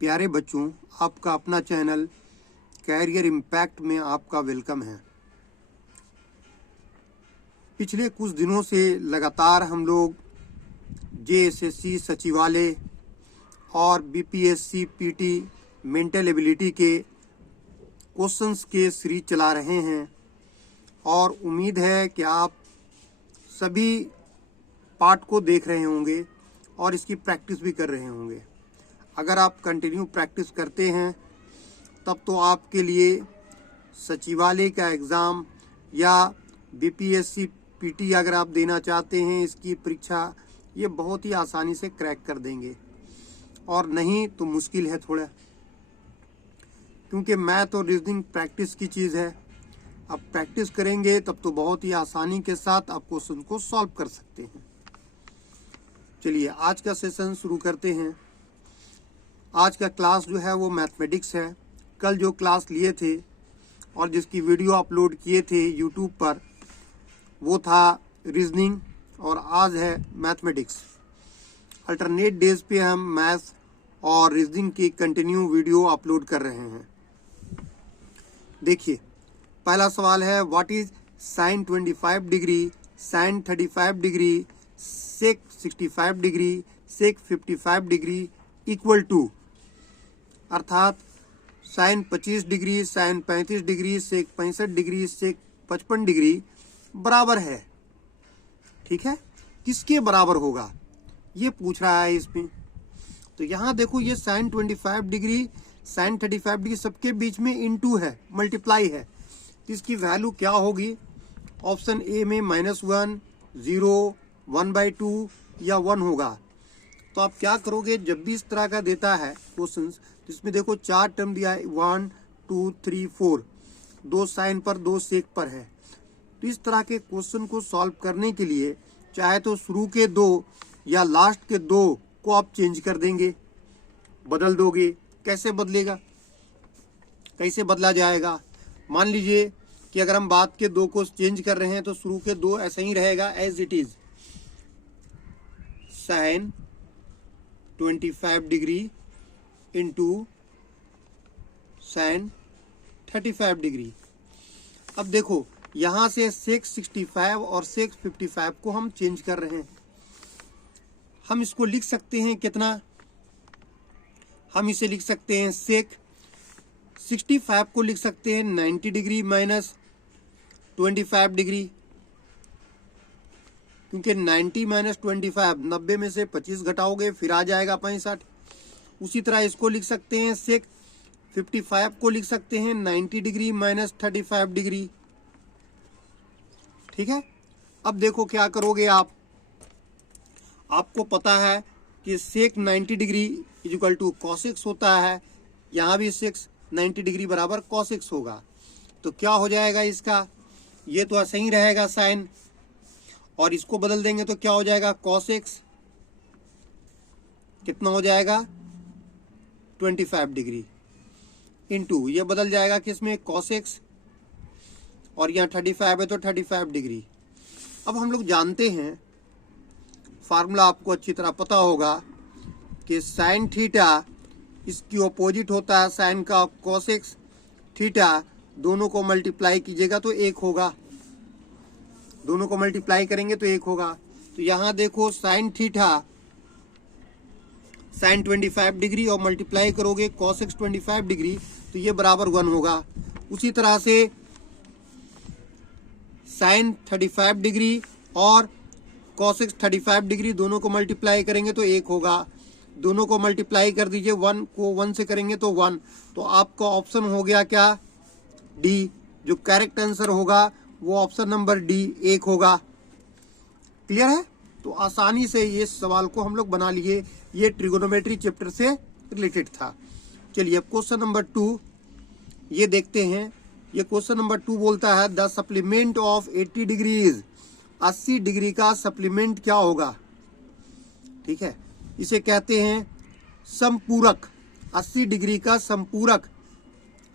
प्यारे बच्चों, आपका अपना चैनल कैरियर इम्पैक्ट में आपका वेलकम है। पिछले कुछ दिनों से लगातार हम लोग जेएसएससी सचिवालय और बीपीएससी पीटी मेंटल एबिलिटी के क्वेश्चंस के सीरीज चला रहे हैं और उम्मीद है कि आप सभी पार्ट को देख रहे होंगे और इसकी प्रैक्टिस भी कर रहे होंगे। अगर आप कंटिन्यू प्रैक्टिस करते हैं तब तो आपके लिए सचिवालय का एग्ज़ाम या बीपीएससी पीटी अगर आप देना चाहते हैं इसकी परीक्षा, ये बहुत ही आसानी से क्रैक कर देंगे। और नहीं तो मुश्किल है थोड़ा, क्योंकि मैथ और रीजनिंग प्रैक्टिस की चीज़ है। अब प्रैक्टिस करेंगे तब तो बहुत ही आसानी के साथ आप क्वेश्चन को सॉल्व कर सकते हैं। चलिए आज का सेशन शुरू करते हैं। आज का क्लास जो है वो मैथमेटिक्स है। कल जो क्लास लिए थे और जिसकी वीडियो अपलोड किए थे यूट्यूब पर, वो था रीजनिंग और आज है मैथमेटिक्स। अल्टरनेट डेज पे हम मैथ और रीजनिंग की कंटिन्यू वीडियो अपलोड कर रहे हैं। देखिए, पहला सवाल है, what is sine 25 degree, sine 35 degree, sec 65 degree, sec 55 degree equal to, अर्थात sine 25 degree, sine 35 degree, sec 65 degree, sec 55 degree बराबर है। ठीक है, किसके बराबर होगा ये पूछ रहा है इसमें। तो यहाँ देखो, ये साइन 25 डिग्री, साइन 35 डिग्री सबके बीच में इनटू है, मल्टीप्लाई है। तो इसकी वैल्यू क्या होगी? ऑप्शन ए में -1, 0, 1/2 या 1 होगा। तो आप क्या करोगे, जब भी इस तरह का देता है क्वेश्चन, तो इसमें देखो 4 टर्म दिया है, 1, 2, 3, 4, 2 साइन पर 2 सेक पर है। तो इस तरह के क्वेश्चन को सॉल्व करने के लिए चाहे तो शुरू के 2 या लास्ट के 2 को आप चेंज कर देंगे, बदल दोगे। कैसे बदलेगा, कैसे बदला जाएगा? मान लीजिए कि अगर हम बाद के 2 को चेंज कर रहे हैं तो शुरू के 2 ऐसे ही रहेगा as it is, sine 25 degree into sine 35 degree. अब देखो, यहां से सेक 65 और सेक 55 को हम चेंज कर रहे हैं। हम इसको लिख सकते हैं कितना? हम इसे लिख सकते हैं, सेक 65 को लिख सकते हैं 90 डिग्री माइनस 25 डिग्री, क्योंकि 90 माइनस 25, 90 में से 25 घटाओगे फिर आ जाएगा 65। उसी तरह इसको लिख सकते हैं, सेक 55 को लिख सकते हैं 90 डिग्री माइनस 35 डिग्री। ठीक है, अब देखो क्या करोगे आप। आपको पता है कि सेक 90 डिग्री इक्वल टू cos होता है, यहाँ भी सेक 90 डिग्री बराबर cos होगा। तो क्या हो जाएगा इसका? ये तो ऐसे ही रहेगा साइन, और इसको बदल देंगे तो क्या हो जाएगा, cos कितना हो जाएगा, 25 डिग्री इंटू, ये बदल जाएगा किसमें, cos, और यहाँ 35 है तो 35 डिग्री। अब हम लोग जानते हैं, फार्मूला आपको अच्छी तरह पता होगा कि साइन थीटा इसकी ऑपोजिट होता है साइन का, cos थीटा, दोनों को मल्टीप्लाई कीजिएगा तो 1 होगा, दोनों को मल्टीप्लाई करेंगे तो 1 होगा। तो यहाँ देखो, साइन थीटा साइन 25 डिग्री और मल्टीप्लाई करोगे cos 25 डिग्री, तो ये बराबर 1 होगा। उसी तरह से साइन 35 डिग्री और cos 35 डिग्री दोनों को मल्टीप्लाई करेंगे तो 1 होगा। दोनों को मल्टीप्लाई कर दीजिए, 1 को 1 से करेंगे तो 1। तो आपका ऑप्शन हो गया क्या, डी। जो करेक्ट आंसर होगा वो ऑप्शन नंबर डी, 1 होगा। क्लियर है? तो आसानी से ये सवाल को हम लोग बना लिए। ये ट्रिगोनोमेट्री चैप्टर से रिलेटेड था। चलिए अब क्वेश्चन नंबर 2 ये देखते हैं। ये क्वेश्चन नंबर 2 बोलता है, the supplement of 80 degrees, 80 degree का सप्लीमेंट क्या होगा? ठीक है, इसे कहते हैं समपूरक। 80 डिग्री का समपूरक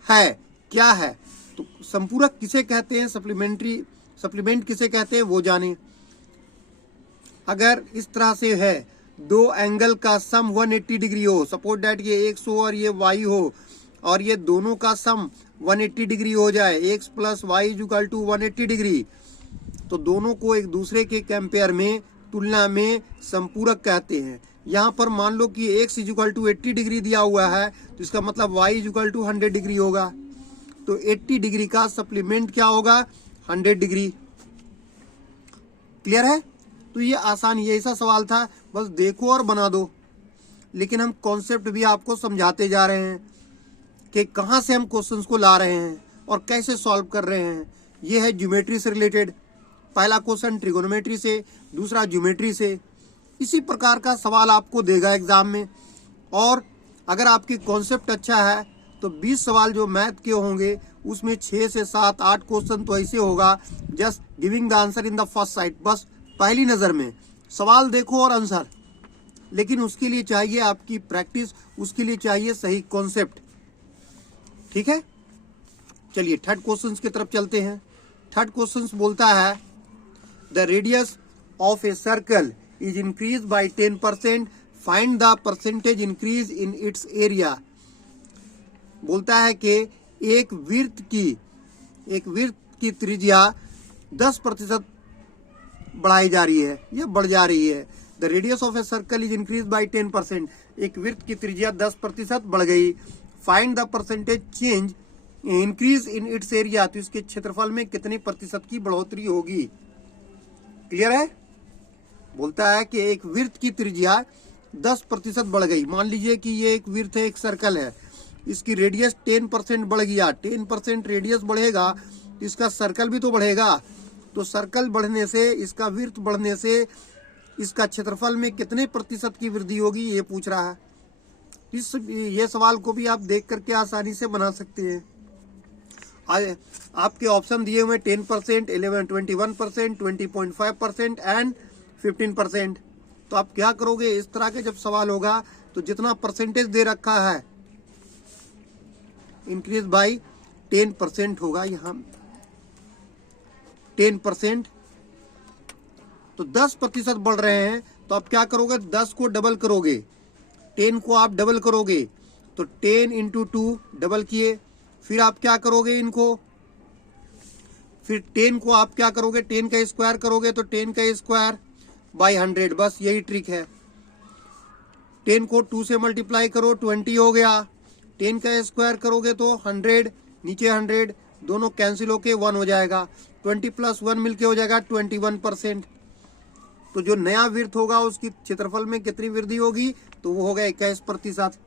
है, क्या है? तो समपूरक किसे कहते हैं, सप्लीमेंट किसे कहते हैं वो जाने। अगर इस तरह से है दो एंगल का सम 180 डिग्री हो, सपोज दैट ये एक्स हो और ये वाई हो, और ये दोनों का सम 180 डिग्री हो जाए, x plus y is equal to 180 degree, तो दोनों को एक दूसरे के कंपेयर में, तुलना में समपूरक कहते हैं। यहाँ पर मान लो कि x is equal to 80 degree दिया हुआ है, तो इसका मतलब y is equal to 100 degree होगा। तो 80 डिग्री का सप्लीमेंट क्या होगा? 100 डिग्री। क्लियर है? तो ये आसान, ये ऐसा सवाल था, बस देखो और बना दो। लेकिन हम कॉन्सेप्ट भी आपको समझाते जा रहे हैं कि कहाँ से हम क्वेश्चंस को ला रहे हैं और कैसे सॉल्व कर रहे हैं। ये है ज्योमेट्री से रिलेटेड, पहला क्वेश्चन ट्रिगोनोमेट्री से, दूसरा ज्योमेट्री से। इसी प्रकार का सवाल आपको देगा एग्जाम में। और अगर आपकी कॉन्सेप्ट अच्छा है तो 20 सवाल जो मैथ के होंगे उसमें 6 से 7 8 क्वेश्चन तो ऐसे होगा, just giving the answer in the first sight, बस पहली नज़र में सवाल देखो और आंसर। लेकिन उसके लिए चाहिए आपकी प्रैक्टिस, उसके लिए चाहिए सही कॉन्सेप्ट। ठीक है, चलिए थर्ड क्वेश्चन की तरफ चलते हैं। थर्ड क्वेश्चन बोलता है the radius of a circle is increase by 10%, find the percentage increase in its area. बोलता है कि एक वृत्त की त्रिज्या 10% बढ़ाई जा रही है या बढ़ जा रही है। The radius of a circle is increase by 10%, एक वृत्त की त्रिज्या 10% बढ़ गई। Find the percentage change increase in its area, तो इसके क्षेत्रफल में कितनी प्रतिशत की बढ़ोतरी होगी। क्लियर है? बोलता है कि एक वृत्त की त्रिज्या 10% बढ़ गई। मान लीजिए कि ये एक वृत्त है, एक सर्कल है, इसकी रेडियस 10% बढ़ गया। 10% रेडियस बढ़ेगा तो इसका सर्कल भी तो बढ़ेगा। तो सर्कल बढ़ने से, इसका वृत्त बढ़ने से इसका क्षेत्रफल में कितने प्रतिशत की वृद्धि होगी, ये पूछ रहा है। ये सवाल को भी आप देख करके आसानी से बना सकते हैं। आपके ऑप्शन दिए हुए 10%, 11, 21%, 20.5% एंड 15%। तो आप क्या करोगे, इस तरह के जब सवाल होगा तो जितना परसेंटेज दे रखा है इंक्रीज बाई 10% होगा, यहाँ 10%, तो 10% बढ़ रहे हैं, तो आप क्या करोगे, 10 को डबल करोगे, 10 को आप डबल करोगे, तो 10 इंटू 2 डबल किए। फिर आप क्या करोगे इनको, फिर 10 को आप क्या करोगे, 10 का स्क्वायर करोगे, तो 10 का स्क्वायर बाई 100, बस यही ट्रिक है। 10 को 2 से मल्टीप्लाई करो, 20 हो गया। 10 का स्क्वायर करोगे तो 100, नीचे 100, दोनों कैंसिल होके 1 हो जाएगा। 20 प्लस 1 मिलके हो जाएगा 21%। तो जो नया वृत्त होगा उसकी क्षेत्रफल में कितनी वृद्धि होगी, तो वो होगा 21%।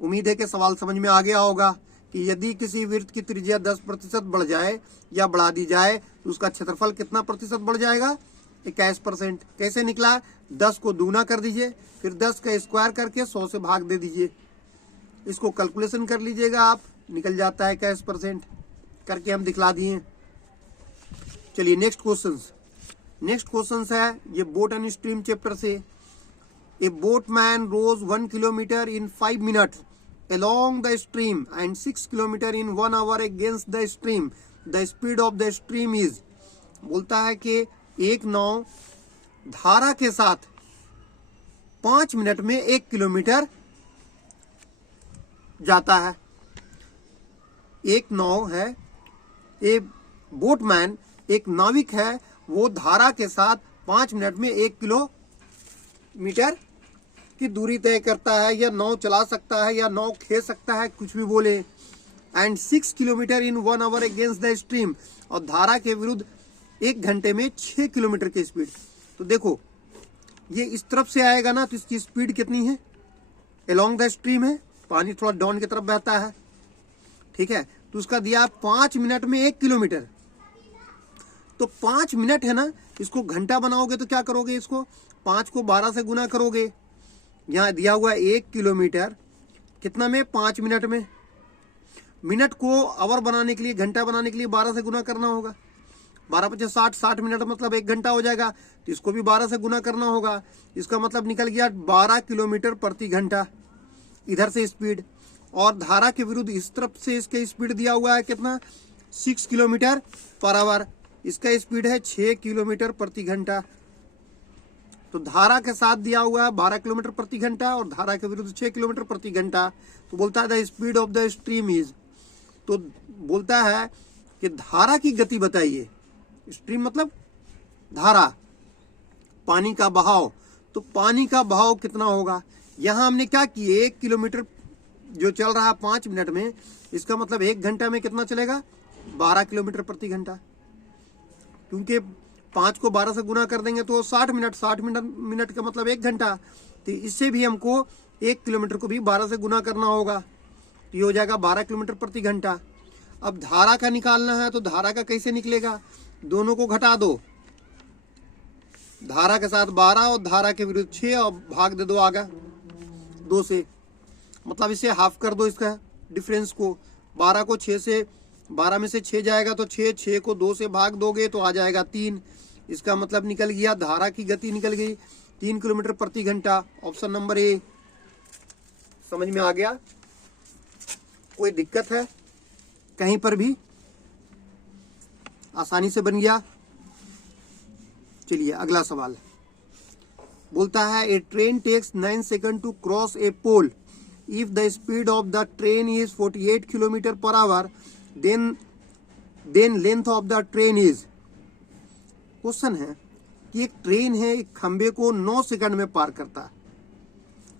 उम्मीद है कि सवाल समझ में आ गया होगा कि यदि किसी वृत्त की त्रिज्या 10% बढ़ जाए या बढ़ा दी जाए तो उसका क्षेत्रफल कितना प्रतिशत बढ़ जाएगा, 21%। कैसे निकला, 10 को दूना कर दीजिए, फिर 10 का स्क्वायर करके 100 से भाग दे दीजिए। इसको कैलकुलेशन कर लीजिएगा आप, निकल जाता है 21%, करके हम दिखला दिए। चलिए नेक्स्ट क्वेश्चन है ये बोट एंड स्ट्रीम चैप्टर से। A boatman rows 1 kilometre in 5 minutes along the stream and 6 kilometre in 1 hour against the stream. The speed of the stream is, बोलता है कि एक नाव धारा के साथ 5 मिनट में 1 किलोमीटर जाता है। एक नाव है, एक बोटमैन, एक नाविक है, वो धारा के साथ 5 मिनट में 1 किलोमीटर की दूरी तय करता है, या नाव चला सकता है या नाव खेल सकता है, कुछ भी बोले। And 6 kilometre in 1 hour against the stream, और धारा के विरुद्ध 1 घंटे में 6 किलोमीटर की स्पीड। तो देखो ये इस तरफ से आएगा ना, तो इसकी स्पीड कितनी है, अलोंग द स्ट्रीम है, पानी थोड़ा डाउन की तरफ बहता है, ठीक है। तो उसका दिया 5 मिनट में 1 किलोमीटर, तो 5 मिनट है ना, इसको घंटा बनाओगे तो क्या करोगे, इसको 5 को 12 से गुना करोगे। यहाँ दिया हुआ 1 किलोमीटर कितना में, 5 मिनट में। मिनट को आवर बनाने के लिए, घंटा बनाने के लिए 12 से गुना करना होगा। 12 × 5 = 60 मिनट, मतलब 1 घंटा हो जाएगा। तो इसको भी 12 से गुना करना होगा। इसका मतलब निकल गया 12 किलोमीटर प्रति घंटा इधर से स्पीड। और धारा के विरुद्ध इस तरफ से इसके स्पीड दिया हुआ है कितना, 6 किलोमीटर पर आवर। इसका स्पीड है 6 किलोमीटर प्रति घंटा। तो धारा के साथ दिया हुआ है 12 किलोमीटर प्रति घंटा और धारा के विरुद्ध 6 किलोमीटर प्रति घंटा। तो बोलता है the speed of the stream is, तो बोलता है कि धारा की गति बताइए। स्ट्रीम मतलब धारा, पानी का बहाव। तो पानी का बहाव कितना होगा? यहां हमने क्या किए, 1 किलोमीटर जो चल रहा है 5 मिनट में, इसका मतलब 1 घंटा में कितना चलेगा? 12 किलोमीटर प्रति घंटा। क्योंकि 5 को 12 से गुना कर देंगे तो 60 मिनट, 60 मिनट का मतलब 1 घंटा। तो इससे भी हमको 1 किलोमीटर को भी 12 से गुना करना होगा, तो ये हो जाएगा 12 किलोमीटर प्रति घंटा। अब धारा का निकालना है, तो धारा का कैसे निकलेगा? दोनों को घटा दो, धारा के साथ 12 और धारा के विरुद्ध 6 और भाग दे दो आगे 2 से, मतलब इसे हाफ कर दो इसका डिफरेंस को। 12 को 6 से, 12 में से 6 जाएगा तो 6 को 2 से भाग दोगे तो आ जाएगा 3। इसका मतलब निकल गया, धारा की गति निकल गई 3 किलोमीटर प्रति घंटा। Option number A. समझ में आ गया? कोई दिक्कत है कहीं पर भी? आसानी से बन गया। चलिए अगला सवाल बोलता है a train takes 9 second to cross a pole if the speed of the train is 48 kilometre per hour then length of the train is. Question है कि एक ट्रेन है, एक खंबे को 9 सेकंड में पार करता है।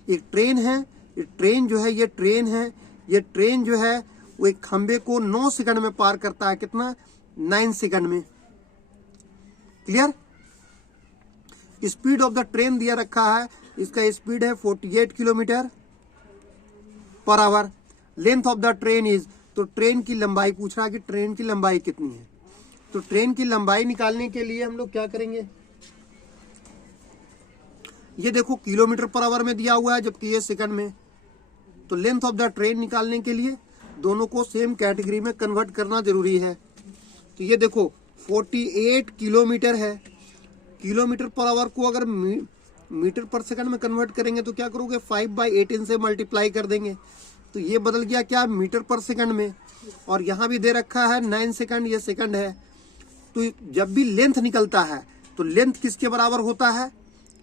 एक ट्रेन है, ये ट्रेन जो है, ये ट्रेन जो है वो एक खंबे को 9 सेकंड में पार करता है। कितना? 9 सेकंड में। Clear? Speed of the train दिया रखा है, इसका स्पीड है 48 kilometre per our. Length of the train is, तो ट्रेन की लंबाई पूछ रहा है कि ट्रेन की लंबाई कितनी है। तो ट्रेन की लंबाई निकालने के लिए हम लोग क्या करेंगे? ये देखो किलोमीटर पर आवर में दिया हुआ है, जबकि ये सेकंड में। तो लेंथ ऑफ द ट्रेन निकालने के लिए दोनों को सेम कैटेगरी में कन्वर्ट करना जरूरी है। तो ये देखो 48 किलोमीटर है, किलोमीटर पर आवर को अगर मीटर पर सेकंड में कन्वर्ट करेंगे तो क्या करोगे? 5/18 से मल्टीप्लाई कर देंगे। तो ये बदल गया क्या? मीटर पर सेकंड में। और यहाँ भी दे रखा है 9 सेकंड, ये सेकंड है। तो जब भी लेंथ निकलता है तो लेंथ किसके बराबर होता है?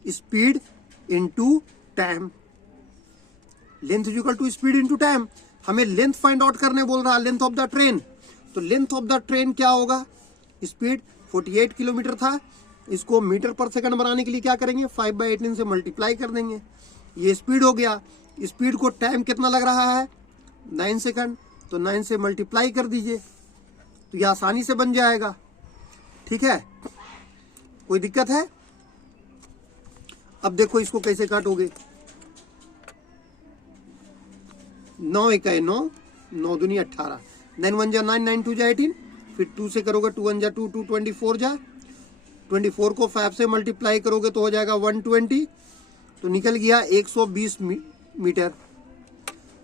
Speed into time. Length equal to speed into time. हमें लेंथ फाइंड आउट करने बोल रहा है, लेंथ ऑफ द ट्रेन। तो लेंथ ऑफ द ट्रेन क्या होगा? स्पीड 48 किलोमीटर था, इसको मीटर पर सेकंड बनाने के लिए क्या करेंगे? 5/18 से मल्टीप्लाई कर देंगे। ये स्पीड हो गया। स्पीड को टाइम कितना लग रहा है? 9 सेकंड। तो 9 से मल्टीप्लाई कर दीजिए, तो ये आसानी से बन जाएगा। ठीक है, कोई दिक्कत है? अब देखो इसको कैसे काटोगे। 9 1 9, 9 दूनी 18, 9 1 जा 9, 9 2 जा 18, फिर 2 से करोगे 2 1 जा 2, 2 24 जा, 24 को 5 से मल्टीप्लाई करोगे तो हो जाएगा 120। तो निकल गया 120 मीटर।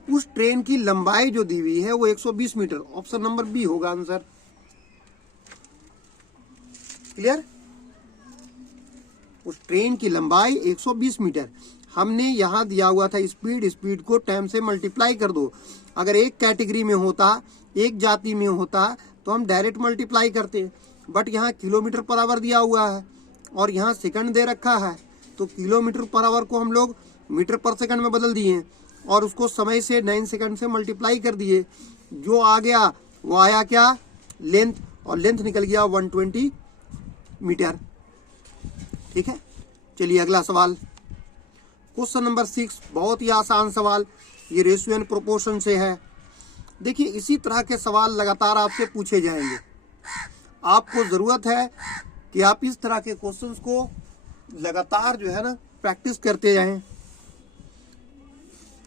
उस ट्रेन की लंबाई जो दी हुई है वो 120 मीटर। ऑप्शन नंबर बी होगा आंसर। क्लियर? उस ट्रेन की लंबाई 120 मीटर। हमने यहां दिया हुआ था स्पीड, स्पीड को टाइम से मल्टीप्लाई कर दो। अगर एक कैटेगरी में होता, एक जाति में होता तो हम डायरेक्ट मल्टीप्लाई करते, बट यहाँ किलोमीटर पर आवर दिया हुआ है और यहाँ सेकंड दे रखा है। तो किलोमीटर पर आवर को हम लोग मीटर पर सेकंड में बदल दिए और उसको समय से 9 सेकंड से मल्टीप्लाई कर दिए। जो आ गया वो आया क्या? लेंथ। और लेंथ निकल गया 120 मीटर। ठीक है, चलिए अगला सवाल। क्वेश्चन नंबर 6, बहुत ही आसान सवाल, ये रेशियो एंड प्रोपोर्शन से है। देखिए इसी तरह के सवाल लगातार आपसे पूछे जाएंगे। आपको जरूरत है कि आप इस तरह के क्वेश्चंस को लगातार जो है ना प्रैक्टिस करते जाएं।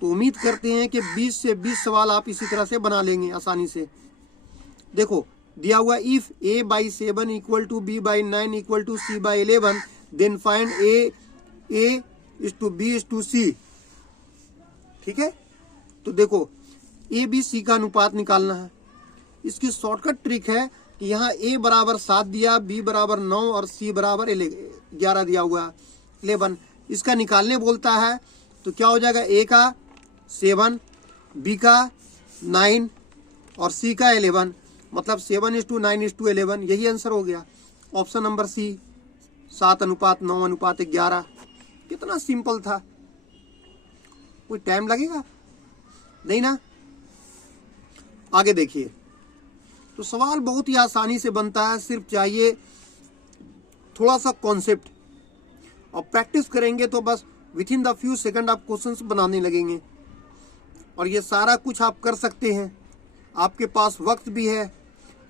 तो उम्मीद करते हैं कि 20 से 20 सवाल आप इसी तरह से बना लेंगे आसानी से। देखो दिया हुआ if a/7 equal to b/9 equal to c/11 then find a is to b is to c। ठीक है, तो देखो a b c का अनुपात निकालना है। इसकी शॉर्टकट ट्रिक है कि यहाँ a बराबर 7 दिया, b बराबर 9 और c बराबर 11 दिया हुआ 11। इसका निकालने बोलता है तो क्या हो जाएगा? a का 7, b का 9 और c का 11, मतलब 7:9:11। यही आंसर हो गया। Option number C 7:9:11। कितना सिंपल था, कोई टाइम लगेगा नहीं ना। आगे देखिए, तो सवाल बहुत ही आसानी से बनता है, सिर्फ चाहिए थोड़ा सा कॉन्सेप्ट और प्रैक्टिस करेंगे तो बस with in the few second आप क्वेश्चंस बनाने लगेंगे और ये सारा कुछ आप कर सकते हैं। आपके पास वक्त भी है,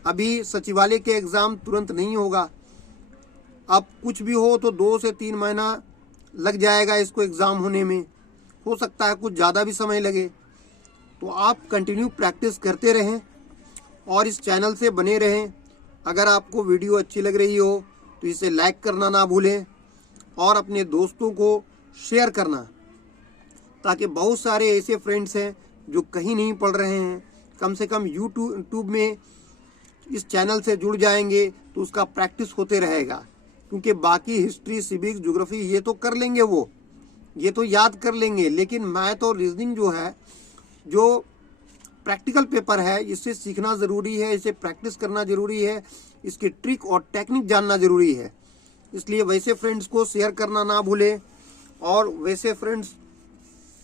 अभी सचिवालय के एग्ज़ाम तुरंत नहीं होगा, अब कुछ भी हो तो 2 से 3 महीना लग जाएगा इसको एग्ज़ाम होने में, हो सकता है कुछ ज़्यादा भी समय लगे। तो आप कंटिन्यू प्रैक्टिस करते रहें और इस चैनल से बने रहें। अगर आपको वीडियो अच्छी लग रही हो तो इसे लाइक करना ना भूलें और अपने दोस्तों को शेयर करना, ताकि बहुत सारे ऐसे फ्रेंड्स हैं जो कहीं नहीं पढ़ रहे हैं, कम से कम यूट्यूब में इस चैनल से जुड़ जाएंगे तो उसका प्रैक्टिस होते रहेगा। क्योंकि बाकी हिस्ट्री, सिविक्स, ज्योग्राफी ये तो कर लेंगे, वो ये तो याद कर लेंगे, लेकिन मैथ और रीजनिंग जो है, जो प्रैक्टिकल पेपर है, इसे सीखना ज़रूरी है, इसे प्रैक्टिस करना ज़रूरी है, इसकी ट्रिक और टेक्निक जानना ज़रूरी है। इसलिए वैसे फ्रेंड्स को शेयर करना ना भूलें और वैसे फ्रेंड्स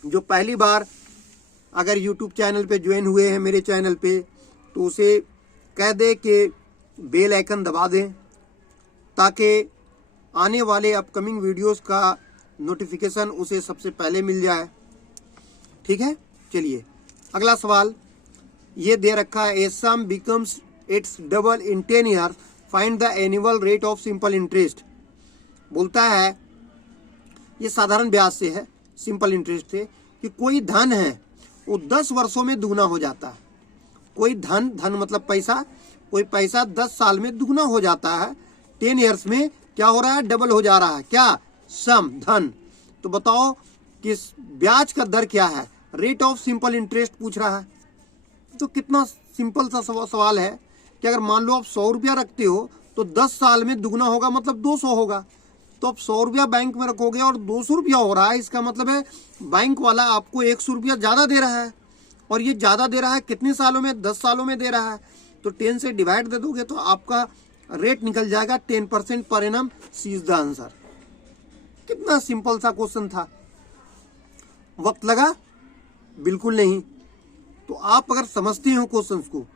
जो पहली बार अगर यूट्यूब चैनल पे ज्वाइन हुए हैं मेरे चैनल पे, तो उसे कह दे कि बेल आइकन दबा दें ताकि आने वाले अपकमिंग वीडियोस का नोटिफिकेशन उसे सबसे पहले मिल जाए। ठीक है, चलिए अगला सवाल ये दे रखा है, a sum becomes its double in 10 years, find the annual rate of simple interest. बोलता है, ये साधारण ब्याज से है, सिंपल इंटरेस्ट से, कि कोई धन है वो 10 वर्षों में दुगना हो जाता है। कोई धन, धन मतलब पैसा, कोई पैसा 10 साल में दुगना हो जाता है, 10 ईयर्स में क्या हो रहा है, डबल हो जा रहा है। क्या? सम, धन। तो बताओ कि ब्याज का दर क्या है, रेट ऑफ सिंपल इंटरेस्ट पूछ रहा है। तो कितना सिंपल सा सवाल है कि अगर मान लो आप 100 रुपया रखते हो तो 10 साल में दुगना होगा, मतलब 200 होगा। तो आप 100 रुपया बैंक में रखोगे और 200 रुपया हो रहा है, इसका मतलब है बैंक वाला आपको 100 रुपया ज़्यादा दे रहा है। और ये ज़्यादा दे रहा है कितने सालों में? 10 सालों में दे रहा है। तो 10 से डिवाइड दे दोगे तो आपका रेट निकल जाएगा 10% per annum. C is the answer. कितना सिंपल सा क्वेश्चन था। वक्त लगा? बिल्कुल नहीं। तो आप अगर समझते हो क्वेश्चंस को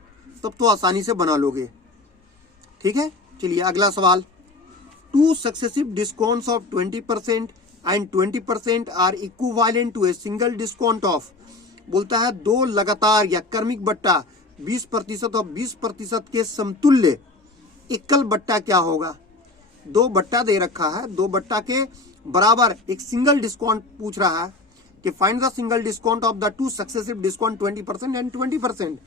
तब तो आसानी से बना लोगे। ठीक है, चलिए अगला सवाल। 2 successive discounts of 20% and 20% are equivalent to a single discount of. बोलता है 2 लगातार या क्रमिक बट्टा 20% और 20% के समतुल्य एकल बट्टा क्या होगा? 2 बट्टा दे रखा है, 2 बट्टा के बराबर एक सिंगल डिस्काउंट पूछ रहा है कि find the single discount of the 2 successive discount 20% and 20%।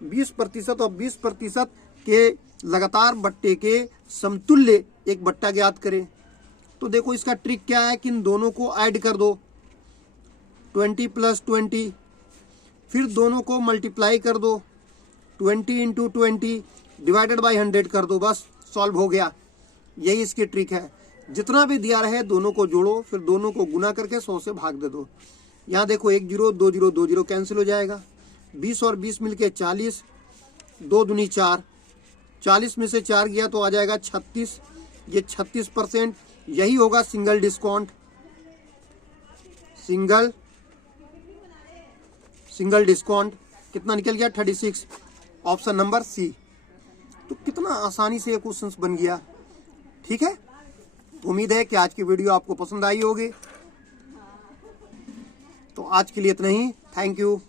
20% और 20% के लगातार बट्टे के समतुल्य एक बट्टा ज्ञात करें। तो देखो इसका ट्रिक क्या है कि इन दोनों को ऐड कर दो, 20 + 20, फिर दोनों को मल्टीप्लाई कर दो, 20 × 20 डिवाइडेड बाई 100 कर दो, बस सॉल्व हो गया। यही इसकी ट्रिक है। जितना भी दिया रहे दोनों को जोड़ो, फिर दोनों को गुना करके 100 से भाग दे दो। यहाँ देखो 1 0 2 0 2 0 कैंसिल हो जाएगा। 20 और 20 मिलके 40, 2 दूनी 4, 40 में से 4 गया तो आ जाएगा 36। ये 36%, यही होगा सिंगल डिस्काउंट। सिंगल डिस्काउंट कितना निकल गया? 36। Option number C. तो कितना आसानी से ये क्वेश्चन बन गया। ठीक है, उम्मीद है कि आज की वीडियो आपको पसंद आई होगी। तो आज के लिए इतना ही। Thank you.